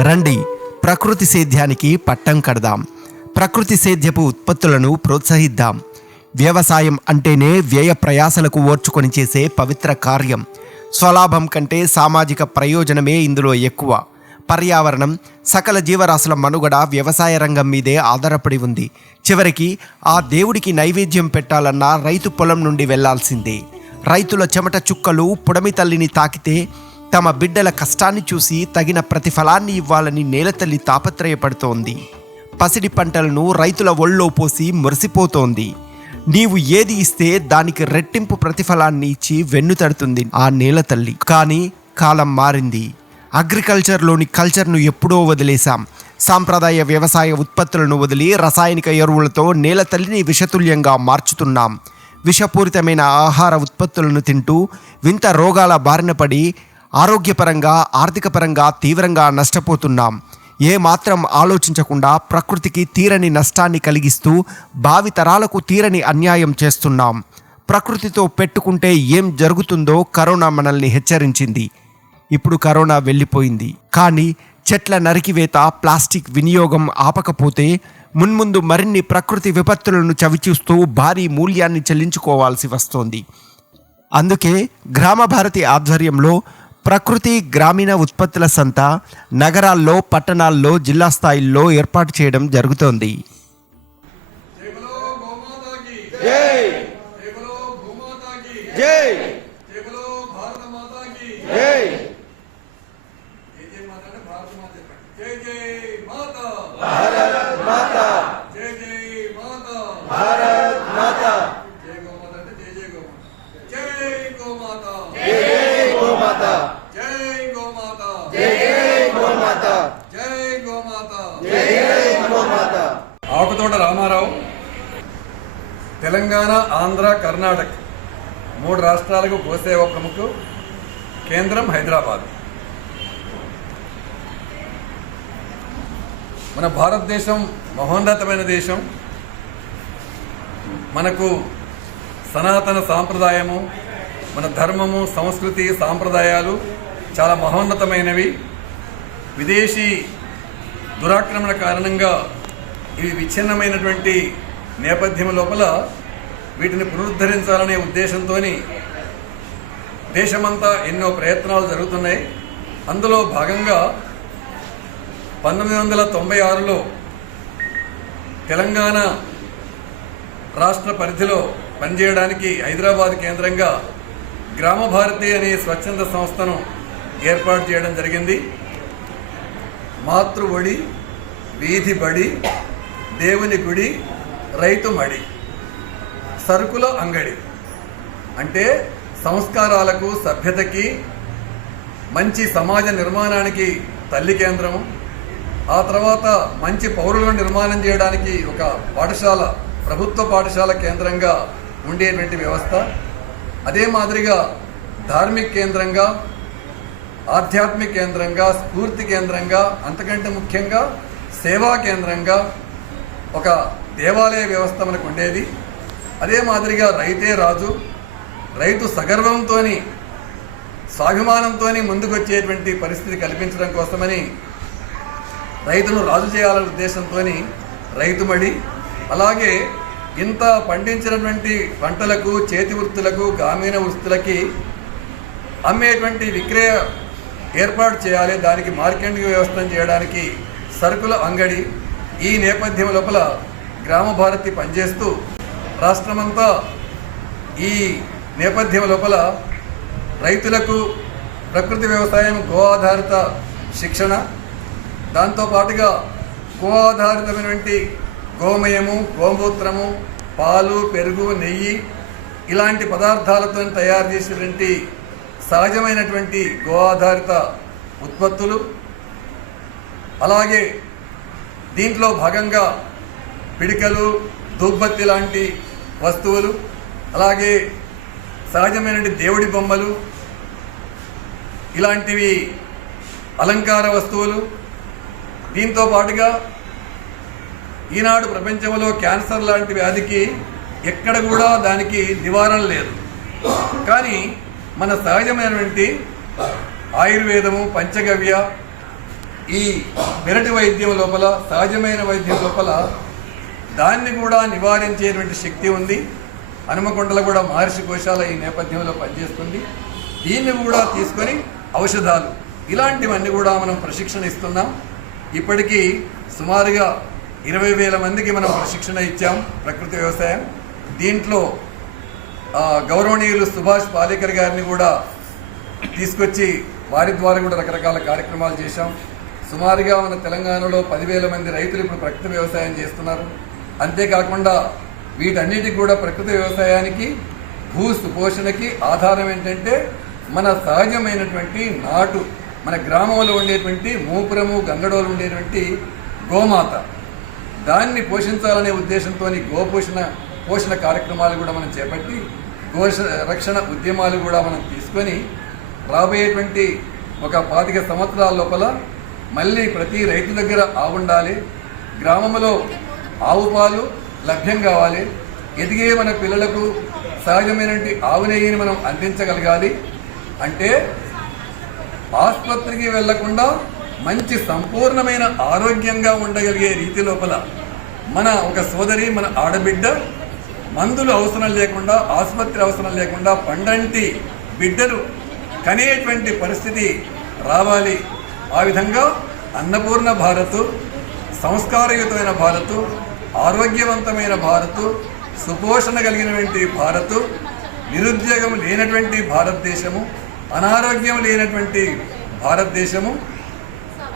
రండి ప్రకృతి సేద్యానికి పట్టం కడదాం. ప్రకృతి సేద్యపు ఉత్పత్తులను ప్రోత్సహిద్దాం. వ్యవసాయం అంటేనే వ్యయ ప్రయాసలకు ఓర్చుకొని చేసే పవిత్ర కార్యం. స్వలాభం కంటే సామాజిక ప్రయోజనమే ఇందులో ఎక్కువ. పర్యావరణం సకల జీవరాశుల మనుగడ వ్యవసాయ రంగం మీదే ఆధారపడి ఉంది. చివరికి ఆ దేవుడికి నైవేద్యం పెట్టాలన్నా రైతు పొలం నుండి వెళ్ళాల్సిందే. రైతుల చెమట చుక్కలు పుడమి తల్లిని తాకితే తమ బిడ్డల కష్టాన్ని చూసి తగిన ప్రతిఫలాన్ని ఇవ్వాలని నేలతల్లి తాపత్రయపడుతోంది. పసిడి పంటలను రైతుల ఒళ్ళో పోసి మురిసిపోతోంది. నీవు ఏది ఇస్తే దానికి రెట్టింపు ప్రతిఫలాన్ని ఇచ్చి వెన్నుతడుతుంది ఆ నేల తల్లి. కానీ కాలం మారింది. అగ్రికల్చర్లోని కల్చర్ను ఎప్పుడో వదిలేశాం. సాంప్రదాయ వ్యవసాయ ఉత్పత్తులను వదిలి రసాయనిక ఎరువులతో నేల తల్లిని విషతుల్యంగా మార్చుతున్నాం. విషపూరితమైన ఆహార ఉత్పత్తులను తింటూ వింత రోగాల బారిన పడి ఆరోగ్యపరంగా ఆర్థికపరంగా తీవ్రంగా నష్టపోతున్నాం. ఏ మాత్రం ఆలోచించకుండా ప్రకృతికి తీరని నష్టాన్ని కలిగిస్తూ భావితరాలకు తీరని అన్యాయం చేస్తున్నాం. ప్రకృతితో పెట్టుకుంటే ఏం జరుగుతుందో కరోనా మనల్ని హెచ్చరించింది. ఇప్పుడు కరోనా వెళ్ళిపోయింది. కానీ చెట్ల నరికివేత ప్లాస్టిక్ వినియోగం ఆపకపోతే మున్ముందు మరిన్ని ప్రకృతి విపత్తులను చవిచూస్తూ భారీ మూల్యాన్ని చెల్లించుకోవాల్సి వస్తోంది. అందుకే గ్రామ భారతి ఆధ్వర్యంలో ప్రకృతి గ్రామీణ ఉత్పత్తుల సంత నగరాల్లో పట్టణాల్లో జిల్లా స్థాయిల్లో ఏర్పాటు చేయడం జరుగుతోంది. जय తెలంగాణ ఆంధ్ర కర్ణాటక మూడు రాష్ట్రాలకు గోసేవ ప్రముఖ కేంద్రం హైదరాబాద్. మన భారతదేశం మహోన్నతమైన దేశం. మనకు సనాతన సాంప్రదాయము మన ధర్మము సంస్కృతి సాంప్రదాయాలు చాలా మహోన్నతమైనవి. విదేశీ దురాక్రమణ కారణంగా ఇవి విచ్ఛిన్నమైనటువంటి నేపథ్యం లోపల వీటిని పునరుద్ధరించాలనే ఉద్దేశంతో దేశమంతా ఎన్నో ప్రయత్నాలు జరుగుతున్నాయి. అందులో భాగంగా పంతొమ్మిది వందల తొంభై ఆరులో తెలంగాణ రాష్ట్ర పరిధిలో పనిచేయడానికి హైదరాబాద్ కేంద్రంగా గ్రామ భారతి అనే స్వచ్ఛంద సంస్థను ఏర్పాటు చేయడం జరిగింది. మాతృబడి వీధి బడి దేవుని గుడి రైతు మడి. సరుకుల అంగడి. అంటే సంస్కారాలకు సభ్యతకి మంచి సమాజ నిర్మాణానికి తల్లి కేంద్రం. ఆ తర్వాత మంచి పౌరులను నిర్మాణం చేయడానికి ఒక పాఠశాల ప్రభుత్వ పాఠశాల కేంద్రంగా ఉండేటువంటి వ్యవస్థ. అదే మాదిరిగా ధార్మిక కేంద్రంగా ఆధ్యాత్మిక కేంద్రంగా స్ఫూర్తి కేంద్రంగా అంతకంటే ముఖ్యంగా సేవా కేంద్రంగా ఒక దేవాలయ వ్యవస్థ మనకు ఉండేది అదే మాదిరిగా రైతే రాజు రైతు సగర్వంతో స్వాభిమానంతో ముందుకొచ్చేటువంటి పరిస్థితి కల్పించడం కోసమని రైతును రాజు చేయాలనే ఉద్దేశంతో రైతుమడి అలాగే ఇంత పండించినటువంటి పంటలకు చేతి వృత్తులకు గ్రామీణ వృత్తులకి అమ్మేటువంటి విక్రయ ఏర్పాటు చేయాలి. దానికి మార్కెటింగ్ వ్యవస్థను చేయడానికి సరుకుల అంగడి ఈ నేపథ్యం లోపల గ్రామ భారతి పనిచేస్తూ రాష్ట్రమంతా ఈ నేపథ్యం లోపల రైతులకు ప్రకృతి వ్యవసాయం గో ఆధారిత శిక్షణ దాంతోపాటుగా గో ఆధారితమైనటువంటి గోమయము గోమూత్రము పాలు పెరుగు నెయ్యి ఇలాంటి పదార్థాలతో తయారు చేసినటువంటి సహజమైనటువంటి గో ఆధారిత ఉత్పత్తులు అలాగే దీంట్లో భాగంగా పిడికలు దుబ్బత్తి లాంటి వస్తువులు అలాగే సహజమైనటువంటి దేవుడి బొమ్మలు ఇలాంటివి అలంకార వస్తువులు. దీంతో పాటుగా ఈనాడు ప్రపంచంలో క్యాన్సర్ లాంటి వ్యాధికి ఎక్కడ కూడా దానికి నివారణ లేదు. కానీ మన సహజమైనటువంటి ఆయుర్వేదము పంచగవ్య ఈ పెరటి వైద్యం లోపల సహజమైన వైద్యం లోపల దాన్ని కూడా నివారించేటువంటి శక్తి ఉంది. హనుమకొండలో కూడా మహర్షి కోశాల ఈ నేపథ్యంలో పనిచేస్తుంది. దీన్ని కూడా తీసుకొని ఔషధాలు ఇలాంటివన్నీ కూడా మనం ప్రశిక్షణ ఇస్తున్నాం. ఇప్పటికీ సుమారుగా ఇరవై వేల మందికి మనం ప్రశిక్షణ ఇచ్చాం ప్రకృతి వ్యవసాయం. దీంట్లో గౌరవనీయులు సుభాష్ పాలేకర్ గారిని కూడా తీసుకొచ్చి వారి ద్వారా కూడా రకరకాల కార్యక్రమాలు చేశాం. సుమారుగా మన తెలంగాణలో పదివేల మంది రైతులు ఇప్పుడు ప్రకృతి వ్యవసాయం చేస్తున్నారు. అంతేకాకుండా వీటన్నిటికి కూడా ప్రకృతి వ్యవసాయానికి భూస్ పోషణకి ఆధారం ఏంటంటే మన సహజమైనటువంటి నాటు మన గ్రామంలో ఉండేటువంటి మూపురము గంగడోలు ఉండేటువంటి గోమాత. దాన్ని పోషించాలనే ఉద్దేశంతో గోపోషణ పోషణ కార్యక్రమాలు కూడా మనం చేపట్టి గోష రక్షణ ఉద్యమాలు కూడా మనం తీసుకొని రాబోయేటువంటి ఒక పాతిక సంవత్సరాల లోపల మళ్ళీ ప్రతి రైతు దగ్గర ఆవుండాలి. గ్రామంలో ఆవు పాలు లభ్యం కావాలి. ఎదిగే మన పిల్లలకు సహజమైనటువంటి ఆవు నెయ్యిని మనం అందించగలగాలి. అంటే ఆసుపత్రికి వెళ్ళకుండా మంచి సంపూర్ణమైన ఆరోగ్యంగా ఉండగలిగే రీతి లోపల మన ఒక సోదరి మన ఆడబిడ్డ మందులు అవసరం లేకుండా ఆసుపత్రి అవసరం లేకుండా పండంటి బిడ్డలు కనేటువంటి పరిస్థితి రావాలి. ఆ విధంగా అన్నపూర్ణ భారత్ సంస్కారయుతమైన భారత్ ఆరోగ్యవంతమైన భారత్ సుపోషణ కలిగినటువంటి భారత్ నిరుద్యోగం లేనటువంటి భారతదేశము అనారోగ్యం లేనటువంటి భారతదేశము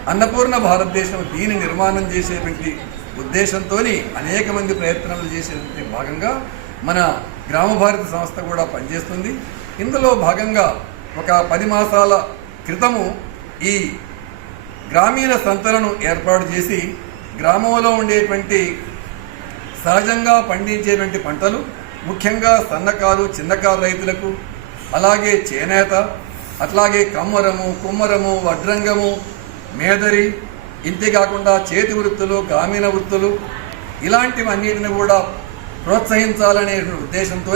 అన్నపూర్ణ భారతదేశం దీని నిర్మాణం చేసేటువంటి ఉద్దేశంతో అనేక మంది ప్రయత్నాలు చేసేటువంటి భాగంగా మన గ్రామ భారతి సంస్థ కూడా పనిచేస్తుంది. ఇందులో భాగంగా ఒక పది మాసాల క్రితము ఈ గ్రామీణ సంతలను ఏర్పాటు చేసి గ్రామంలో ఉండేటువంటి సహజంగా పండించేటువంటి పంటలు ముఖ్యంగా సన్నకారు చిన్నకారు రైతులకు అలాగే చేనేత అట్లాగే కమ్మరము కుమ్మరము వడ్రంగము మేదరి ఇంతేకాకుండా చేతి వృత్తులు గ్రామీణ వృత్తులు ఇలాంటివన్నిటిని కూడా ప్రోత్సహించాలనే ఉద్దేశంతో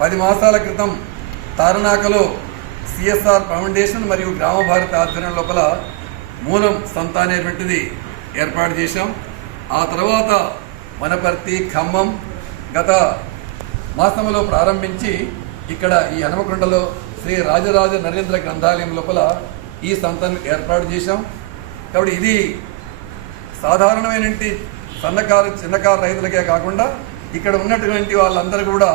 పది మాసాల క్రితం తారనాకలో సిఎస్ఆర్ ఫౌండేషన్ మరియు గ్రామ భారత ఆధ్వర్యం లోపల మూలం సంత అనేటువంటిది ఏర్పాటు చేశాం. ఆ తర్వాత వనపర్తి ఖమ్మం గత మాసంలో ప్రారంభించి ఇక్కడ ఈ హనుమకొండలో శ్రీ రాజరాజ నరేంద్ర గ్రంథాలయం లోపల ఈ సంతను ఏర్పాటు చేశాం. కాబట్టి ఇది సాధారణమైన సన్నకారు చిన్నకారు రైతులకే కాకుండా ఇక్కడ ఉన్నటువంటి వాళ్ళందరూ కూడా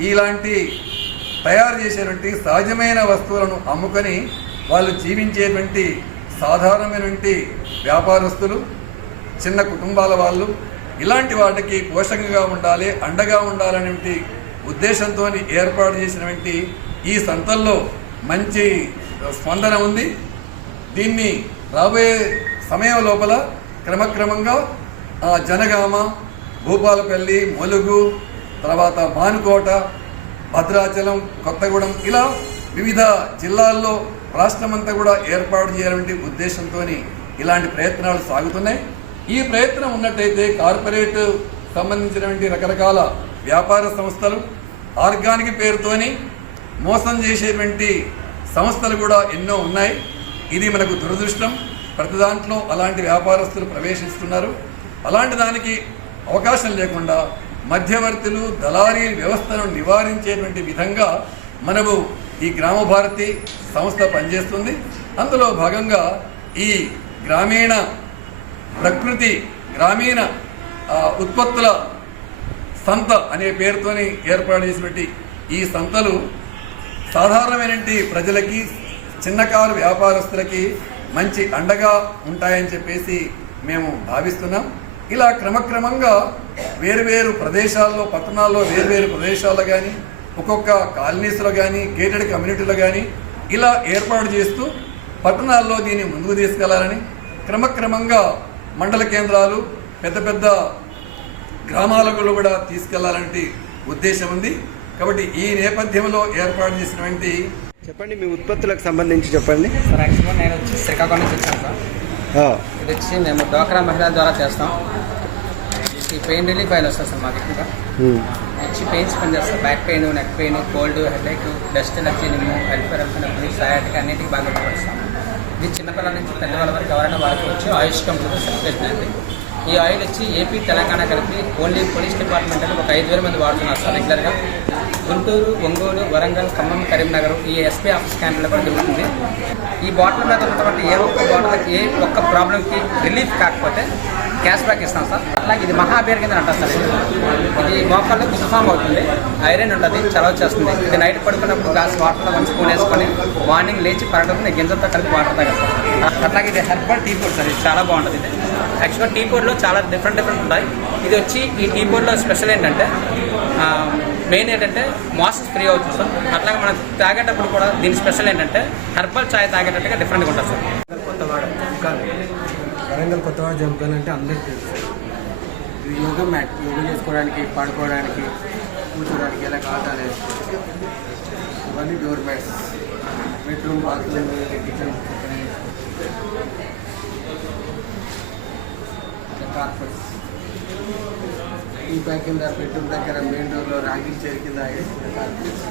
ఇలాంటి తయారు చేసేటువంటి సహజమైన వస్తువులను అమ్ముకొని వాళ్ళు జీవించేటువంటి సాధారణమైనటువంటి వ్యాపారస్తులు చిన్న కుటుంబాల వాళ్ళు ఇలాంటి వాటికి పోషకంగా ఉండాలి అండగా ఉండాలనే ఉద్దేశంతో ఏర్పాటు చేసినటువంటి ఈ సంతల్లో మంచి స్పందన ఉంది. దీన్ని రాబోయే సమయం లోపల క్రమక్రమంగా జనగామ భూపాలపల్లి ములుగు తర్వాత మానుకోట భద్రాచలం కొత్తగూడెం ఇలా వివిధ జిల్లాల్లో రాష్ట్రమంతా కూడా ఏర్పాటు చేయాలంటే ఉద్దేశంతో ఇలాంటి ప్రయత్నాలు సాగుతున్నాయి. ఈ ప్రయత్నం ఉన్నట్టయితే కార్పొరేట్ సంబంధించినటువంటి రకరకాల వ్యాపార సంస్థలు ఆర్గానిక్ పేరుతోని మోసం చేసేటువంటి సంస్థలు కూడా ఎన్నో ఉన్నాయి. ఇది మనకు దురదృష్టం. ప్రతి దాంట్లో అలాంటి వ్యాపారస్తులు ప్రవేశిస్తున్నారు. అలాంటి దానికి అవకాశం లేకుండా మధ్యవర్తులు దళారీ వ్యవస్థను నివారించేటువంటి విధంగా మనము ఈ గ్రామ భారతి సంస్థ పనిచేస్తుంది. అందులో భాగంగా ఈ గ్రామీణ ప్రకృతి గ్రామీణ ఉత్పత్తుల సంత అనే పేరుతోని ఏర్పాటు చేసినటువంటి ఈ సంతలు సాధారణమైనటువంటి ప్రజలకి చిన్నకారు వ్యాపారస్తులకి మంచి అండగా ఉంటాయని చెప్పేసి మేము భావిస్తున్నాం. ఇలా క్రమక్రమంగా వేరువేరు ప్రదేశాల్లో పట్టణాల్లో వేరువేరు ప్రదేశాల్లో కానీ ఒక్కొక్క కాలనీస్లో కానీ గేటెడ్ కమ్యూనిటీలో కానీ ఇలా ఏర్పాటు చేస్తూ పట్టణాల్లో దీన్ని ముందుకు తీసుకెళ్ళాలని క్రమక్రమంగా మండల కేంద్రాలు పెద్ద పెద్ద గ్రామాలకు కూడా తీసుకెళ్ళాలంటే ఉద్దేశం ఉంది. కాబట్టి ఈ నేపథ్యంలో ఏర్పాటు చేసినటువంటి చెప్పండి మీ ఉత్పత్తులకు సంబంధించి చెప్పండి. సార్ యాక్చువల్గా నేను వచ్చి శ్రీకాకుళం నుంచి వచ్చాను సార్. ఆ, ఇది వచ్చి మేము డోక్రా మహిళల ద్వారా చేస్తాం. ఈ పెయిన్ రిలీఫ్ ఆయిల్ వస్తుంది సార్ మాకు ఎక్కువగా వచ్చి పెయిన్స్ పని చేస్తాం back pain neck pain cold headache dust allergy నిమ్ము హెల్త్ నొప్పి సయాటిక్ అన్నిటికీ బాగా ఉపయోగిస్తాం. ఇది చిన్నపిల్లల నుంచి పెద్దవాళ్ళ వరకు ఎవరైనా వాడుకోవచ్చు. ఆయుష్ కంపెనీతో సెలబ్రేషన్ అండి ఈ ఆయిల్ వచ్చి ఏపీ తెలంగాణ కలిపి ఓన్లీ పోలీస్ డిపార్ట్మెంట్ అని ఒక ఐదు వేల మంది వాడుతున్నారు సార్ రెగ్యులర్గా. గుంటూరు ఒంగోలు వరంగల్ ఖమ్మం కరీంనగర్ ఈ ఎస్పీ ఆఫీస్ క్యాంటీన్లో కూడా దొరుకుతుంది. ఈ బాటిల్ మీద ఉన్నటువంటి ఏ ఒక్క బాటిల్కి ఏ ఒక్క ప్రాబ్లంకి రిలీఫ్ కాకపోతే క్యాష్ బ్యాక్ ఇస్తాం సార్. అలాగే ఇది మహాబీర్ కింద అంటారు సార్ ఇది. మోకాళ్ళు ఫామ్ అవుతుంది. ఐరన్ ఉంటుంది చలవ చేస్తుంది. ఇది నైట్ పడుకున్నప్పుడు గ్లాస్ వాటర్లో మంచి స్పూన్ వేసుకొని మార్నింగ్ లేచి పరగడం గింజలతో కలిపి వాటర్ తాగాలి సార్ అట్లాగే ఇది హెర్బల్ టీ పొడి సార్ ఇది చాలా బాగుంటుంది. ఇది యాక్చువల్గా టీ పొడిలో చాలా డిఫరెంట్ డిఫరెంట్ ఉంటాయి. ఇది వచ్చి ఈ టీ పొడిలో స్పెషల్ ఏంటంటే మెయిన్ ఏంటంటే మాస్క్ ఫ్రీ అవుతుంది సార్. అట్లాగే మనం తాగేటప్పుడు కూడా దీని స్పెషల్ ఏంటంటే హెర్బల్ చాయ్ తాగేటట్టుగా డిఫరెంట్గా ఉంటుంది సార్. కొత్తవాడ వరంగల్ కొత్తవాడ జంకాల్ అంటే అందరికీ తెలుసు. ఇది యోగా మ్యాట్ యోగా చేసుకోవడానికి పడుకోవడానికి కూర్చోడానికి ఎలా కావాలి ఇవన్నీ door mats bedroom bathroom kitchen carpets ఈ బ్యాగ్ కింద బెడ్రూమ్ దగ్గర మెయిన్ డోర్లో రాగిల్ చైర్ కింద వేసుకునే కార్పెట్స్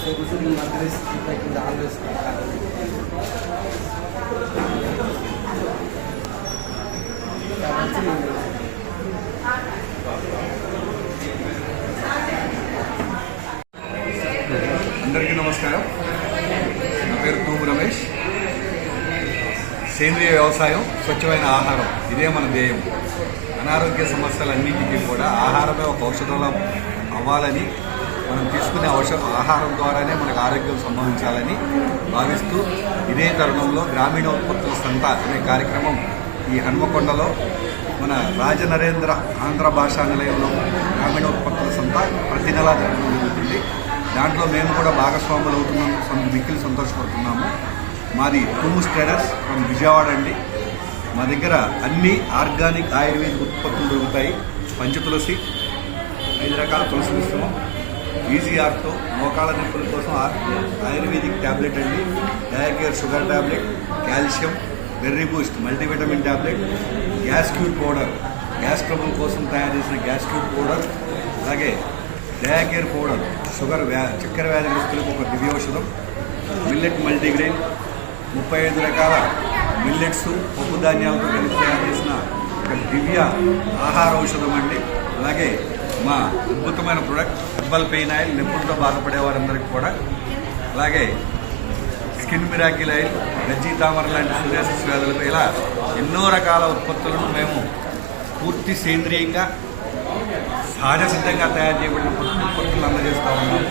సో కూర్చొని మద్రెస్ ఈ బ్యాగ్ కింద ఆల్ వేసుకునే కార్పెట్స్ అందరికీ నమస్కారం నా పేరు తూము రమేష్ సేంద్రియ వ్యవసాయం స్వచ్ఛమైన ఆహారం ఇదే మన ధ్యేయం. అనారోగ్య సమస్యలన్నింటికీ కూడా ఆహారమే ఒక ఔషధంలో అవ్వాలని మనం తీసుకునే ఔషధ ఆహారం ద్వారానే మనకు ఆరోగ్యం సంభవించాలని భావిస్తూ ఇదే తరుణంలో గ్రామీణ ఉత్పత్తుల సంత అనే కార్యక్రమం ఈ హన్మకొండలో మన రాజనరేంద్ర ఆంధ్ర భాషా నిలయంలో గ్రామీణ ఉత్పత్తుల సంత ప్రతి నెలా జరగడం జరుగుతుంది. దాంట్లో మేము కూడా భాగస్వాములు అవుతున్నాం. సం- మిక్కిలి సంతోషపడుతున్నాము. మాది టూమ్స్ ట్రేడర్స్ ఫ్రమ్ విజయవాడ అండి. మా దగ్గర అన్ని ఆర్గానిక్ ఆయుర్వేద ఉత్పత్తులు దొరుకుతాయి. పంచతులసి ఐదు రకాల తులసి మిశ్రమం ఈజీ ఆర్తో మోకాళ్ళ నొప్పుల కోసం ఆయుర్వేదిక్ ట్యాబ్లెట్ అండి. Diacare sugar tablet calcium berry boost multivitamin tablet gas cure powder gas trouble కోసం తయారు చేసిన గ్యాస్ క్యూర్ పౌడర్ అలాగే డయాకేర్ పౌడర్ షుగర్ వ్యా చక్కెర వ్యాధి వ్యాధిగ్రస్తులకు ఒక దివ్యౌషధం మిల్లెట్ మల్టీగ్రెయిన్ ముప్పై ఐదు రకాల మిల్లెట్స్ పప్పు ధాన్యాలతో కలిసి తయారు చేసిన ఒక దివ్య ఆహార ఔషధం అండి. అలాగే మా అద్భుతమైన ప్రొడక్ట్ హెర్బల్ పెయిన్ ఆయిల్ నొప్పులతో బాధపడే వారందరికీ కూడా. అలాగే స్కిన్ మిరాకిల్ ఆయిల్ గజ్జి తామర లాంటి సూర్యాసిస్ వ్యాధులతో ఇలా ఎన్నో రకాల ఉత్పత్తులను మేము పూర్తి సేంద్రియంగా సహజ సిద్ధంగా తయారు చేయబడిన ఉత్పత్తులు అందజేస్తూ ఉన్నాం.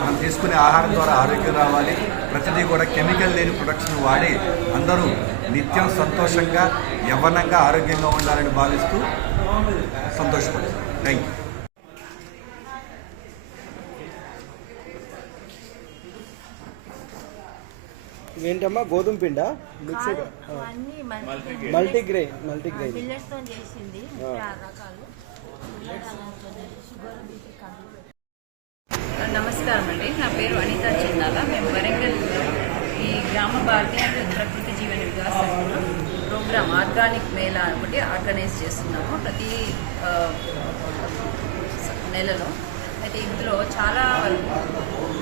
మనం తీసుకునే ఆహారం ద్వారా ఆరోగ్యం రావాలి. ప్రతిదీ కూడా కెమికల్ లేని ప్రొడక్ట్స్ని వాడి అందరూ నిత్యం సంతోషంగా యవ్వనంగా ఆరోగ్యంగా ఉండాలని భావిస్తూ సంతోషపడతాం థ్యాంక్ యూ ఇవేంటమ్మా గోధుమ పిండా? మిక్స్డ్ అన్ని మల్టీగ్రెయిన్. మల్టీగ్రెయిన్ చేసింది. రకాలు. నమస్కారం అండి నా పేరు అనిత చిన్నాల మేము వరంగల్ ఈ గ్రామ భారతి అండ్ ప్రకృతి జీవన వికాస ప్రోగ్రామ్ ఆర్గానిక్ మేళా ఒకటి ఆర్గనైజ్ చేస్తున్నాము ప్రతి నెలలో. అయితే ఇందులో చాలా వరకు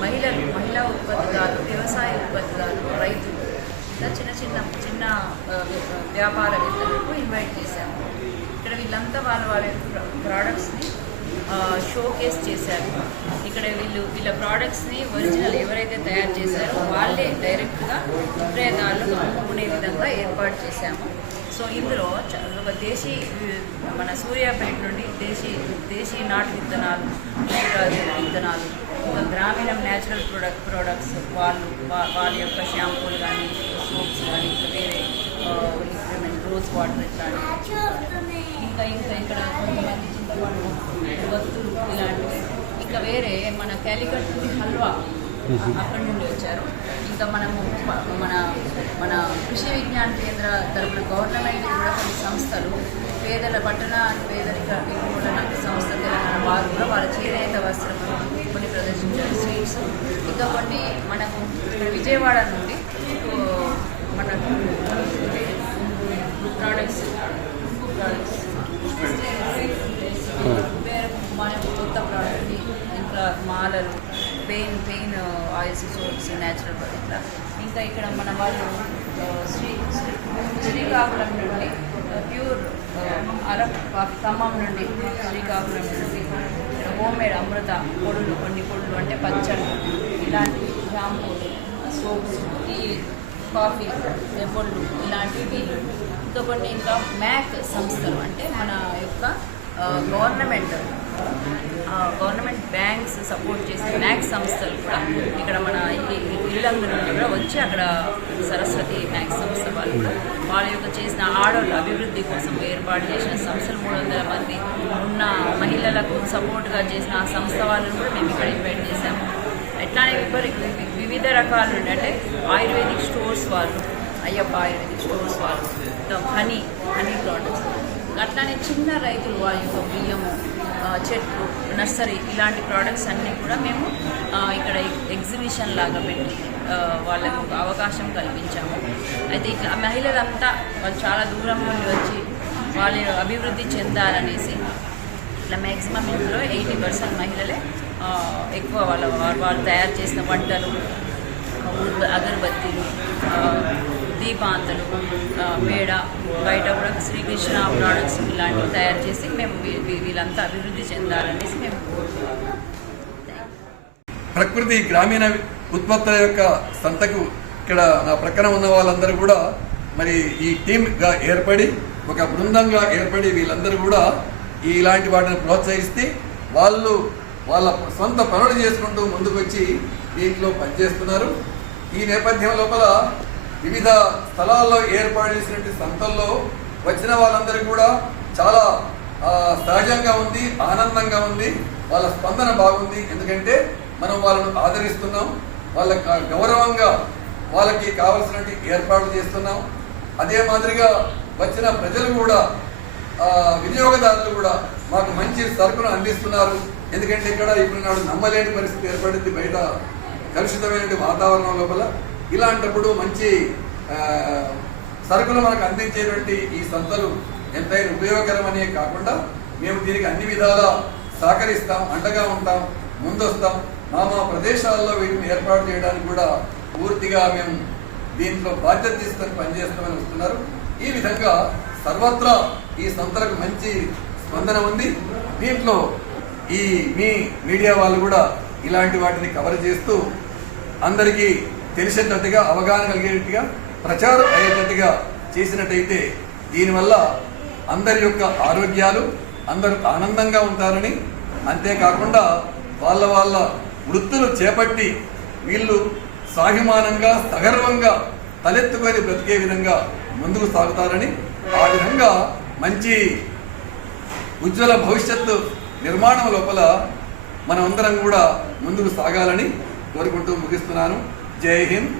మహిళలు మహిళా ఉత్పత్తిదారులు వ్యవసాయ ఉత్పత్తిదారులు రైతులు ఇంకా చిన్న చిన్న చిన్న వ్యాపారవేత్తలకు ఇన్వైట్ చేశాము. ఇక్కడ వీళ్ళంతా వాళ్ళ వాళ్ళ ప్రోడక్ట్స్ని షోకేస్ చేశారు. ఇక్కడ వీళ్ళు వీళ్ళ ప్రోడక్ట్స్ని ఒరిజినల్ ఎవరైతే తయారు చేశారో వాళ్ళే డైరెక్ట్గా విక్రయదారులకు అమ్ముకునే విధంగా ఏర్పాటు చేశాము. సో ఇందులో చ- ఒక దేశీ మన సూర్యాపేట నుండి దేశీ దేశీ నాటు విత్తనాలు నైరాజు విత్తనాలు ఇంకా గ్రామీణ న్యాచురల్ ప్రొడక్ట్ ప్రోడక్ట్స్ వాళ్ళు వాళ్ళ యొక్క షాంపూలు కానీ సోప్స్ కానీ ఇంకా వేరే రోజ్ వాటర్ కానీ ఇంకా ఇంకా ఇక్కడ కొంతమంది చింతపండు వత్తులు ఇలాంటివి ఇంకా వేరే మన క్యాలికట్ హల్వా అక్కడి నుండి వచ్చారు. ఇంకా మనము మన మన కృషి విజ్ఞాన కేంద్ర తరపున గవర్నమెంట్ కూడా కొన్ని సంస్థలు పేదల పట్టణ పేదరిక నిర్మూలన సంస్థ తెలంగాణ వారు కూడా వాళ్ళ చేనేత వస్త్రము కొన్ని ప్రదర్శించారు స్వీట్స్. ఇంకా కొన్ని మనకు విజయవాడ నుండి ఓ, మన ప్రోడక్ట్స్ ప్రోడక్ట్స్ వేరే మన కొత్త ప్రోడక్ట్ ఇంకా మాలలు పెయిన్ న్యాచురల్ ఇట్లా. ఇంకా ఇక్కడ మన వాళ్ళు శ్రీ శ్రీ శ్రీకాకుళం నుండి ప్యూర్ అరబ్ కాఫీ ఖమ్మం నుండి శ్రీకాకుళం నుండి హోమ్ మేడ్ అమృత పొడులు కొన్ని పొడులు అంటే పచ్చళ్ళు ఇలాంటి షాంపూలు సోప్స్ టీ కాఫీ పొడులు ఇలాంటివి వీళ్ళు. ఇంకా కొన్ని ఇంకా మ్యాక్ సంస్థలు అంటే మన యొక్క గవర్నమెంట్ గవర్నమెంట్ సపోర్ట్ చేసే మ్యాక్స్ సంస్థలు కూడా ఇక్కడ మన ఇ- కూడా వచ్చి అక్కడ సరస్వతి మ్యాక్స్ సంస్థ వాళ్ళు కూడా వాళ్ళ యొక్క చేసిన ఆడవాళ్ళ అభివృద్ధి కోసం ఏర్పాటు చేసిన సంస్థలు మూడు వందల మంది ఉన్న మహిళలకు సపోర్ట్గా చేసిన ఆ సంస్థ వాళ్ళని కూడా మేము ఇక్కడ ఇన్వైట్ చేశాము. ఎట్లానే విపరీ- వివిధ రకాలు నుండి అంటే ఆయుర్వేదిక్ స్టోర్స్ వాళ్ళు అయ్యప్ప ఆయుర్వేదిక్ స్టోర్స్ వాళ్ళు హనీ హనీ ప్రోడక్ట్స్. అట్లానే చిన్న రైతులు వాళ్ళ యొక్క బియ్యము చెట్లు నర్సరీ ఇలాంటి ప్రోడక్ట్స్ అన్నీ కూడా మేము ఇక్కడ ఎగ్జిబిషన్ లాగా పెట్టి వాళ్ళకు ఒక అవకాశం కల్పించాము. అయితే ఇట్లా మహిళలంతా వాళ్ళు చాలా దూరం నుండి వచ్చి వాళ్ళు అభివృద్ధి చెందాలనేసి ఇట్లా మ్యాక్సిమం ఇందులో ఎయిటీ పర్సెంట్ మహిళలే ఎక్కువ వాళ్ళ వాళ్ళు తయారు చేసిన వంటలు అగరబత్తీలు దీపాంతలు పేడ బయట కూడా శ్రీకృష్ణ ప్రోడక్ట్స్ ఇలాంటివి తయారు చేసి మేము వీళ్ళంతా అభివృద్ధి చెందాలనేసి మేము ప్రకృతి గ్రామీణ ఉత్పత్తుల యొక్క సంతకు ఇక్కడ నా ప్రక్కన ఉన్న వాళ్ళందరూ కూడా మరి ఈ టీమ్గా ఏర్పడి ఒక బృందంగా ఏర్పడి వీళ్ళందరూ కూడా ఈ ఇలాంటి వాటిని ప్రోత్సహిస్తే వాళ్ళు వాళ్ళ సొంత పనులు చేసుకుంటూ ముందుకు వచ్చి దీంట్లో పనిచేస్తున్నారు. ఈ నేపథ్యం లోపల వివిధ స్థలాల్లో ఏర్పాటు చేసినటువంటి సంతల్లో వచ్చిన వాళ్ళందరూ కూడా చాలా సహజంగా ఉంది ఆనందంగా ఉంది వాళ్ళ స్పందన బాగుంది. ఎందుకంటే మనం వాళ్ళను ఆదరిస్తున్నాం వాళ్ళ గౌరవంగా వాళ్ళకి కావలసినటువంటి ఏర్పాట్లు చేస్తున్నాం. అదే మాదిరిగా వచ్చిన ప్రజలు కూడా వినియోగదారులు కూడా మాకు మంచి సరుకును అందిస్తున్నారు. ఎందుకంటే ఇక్కడ ఇప్పుడు నాడు నమ్మలేని పరిస్థితి ఏర్పడింది బయట కలుషితమైన వాతావరణం లోపల. ఇలాంటప్పుడు మంచి సరుకులు మనకు అందించేటువంటి ఈ సంతలు ఎంతైనా ఉపయోగకరమనే కాకుండా మేము దీనికి అన్ని విధాలా సహకరిస్తాం అండగా ఉంటాం ముందొస్తాం. మా మా ప్రదేశాల్లో వీటిని ఏర్పాటు చేయడానికి కూడా పూర్తిగా మేము దీంట్లో బాధ్యత తీసుకొని పనిచేస్తామని వస్తున్నారు. ఈ విధంగా సర్వత్రా ఈ సంతలకు మంచి స్పందన ఉంది. దీంట్లో ఈ మీ మీడియా వాళ్ళు కూడా ఇలాంటి వాటిని కవర్ చేస్తూ అందరికీ తెలిసేటట్టుగా అవగాహన కలిగేటట్టుగా ప్రచారం అయ్యేటట్టుగా చేసినట్టయితే దీనివల్ల అందరి యొక్క ఆరోగ్యాలు అందరూ ఆనందంగా ఉంటారని అంతేకాకుండా వాళ్ళ వాళ్ళ వృత్తులు చేపట్టి వీళ్ళు సాభిమానంగా సగర్వంగా తలెత్తుకొని బ్రతికే విధంగా ముందుకు సాగుతారని ఆ విధంగా మంచి ఉజ్వల భవిష్యత్తు నిర్మాణం లోపల మనమందరం కూడా ముందుకు సాగాలని కోరుకుంటూ ముగిస్తున్నాను. జై హింద్